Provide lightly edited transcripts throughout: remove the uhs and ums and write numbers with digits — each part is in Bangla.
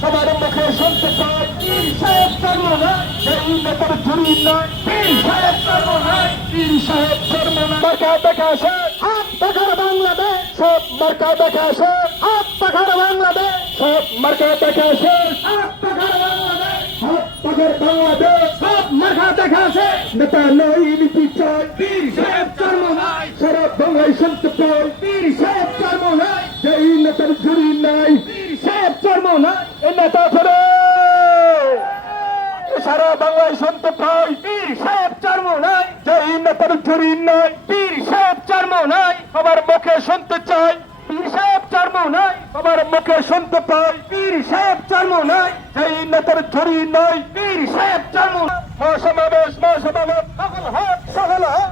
সবার মুখে শুনতে চাই পীর সাহেব চর্মনাই, এই নেতার ঝুড়ি নয় পীর সাহেব চর্মনাই, পীর সাহেব চর্মনাই। মার্কা দেখাছে হাত পাখার বাংলাদেশ, সব মার্কা দেখাছে হাত পাখার বাংলাদেশ, সব মার্কা দেখাছে হাত পাখার বাংলাদেশ, হাত পাখার বাংলাদেশ, সব মার্কা দেখাছে। নেতা নই নীতি চাই পীর সাহেব চর্মনাই, সারা বাংলায় শুনতে পাই পীর সাহেব চর্মনাই, যেই নেতার ঝুড়ি নাই পীর সাহেব চর্মনাই। এই নেতা ধরে সারা বাংলায় শুনতে পাই পীর সাহেব চর্মনাই, যেই নেতার ঝুড়ি নাই পীর সাহেব চর্মনাই। আমার মুখে শুনতে চাই পীর সাহেব চর্মনাই, আমার মুখে শুনতে পাই পীর সাহেব চর্মনাই, যেই নেতার ঝুড়ি নাই পীর সাহেব চর্মনাই। মহাসমাবেশ মহাসমাবেশ সকল হোক সকল হোক।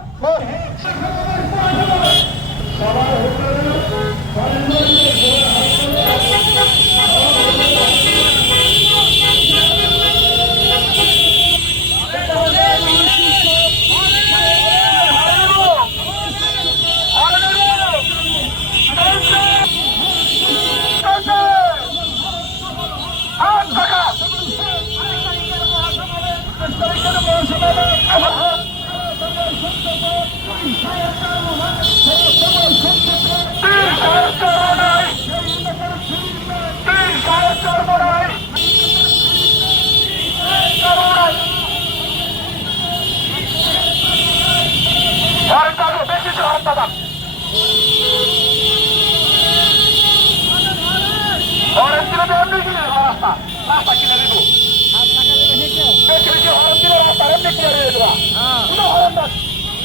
Ahora sí lo tengo que ir a la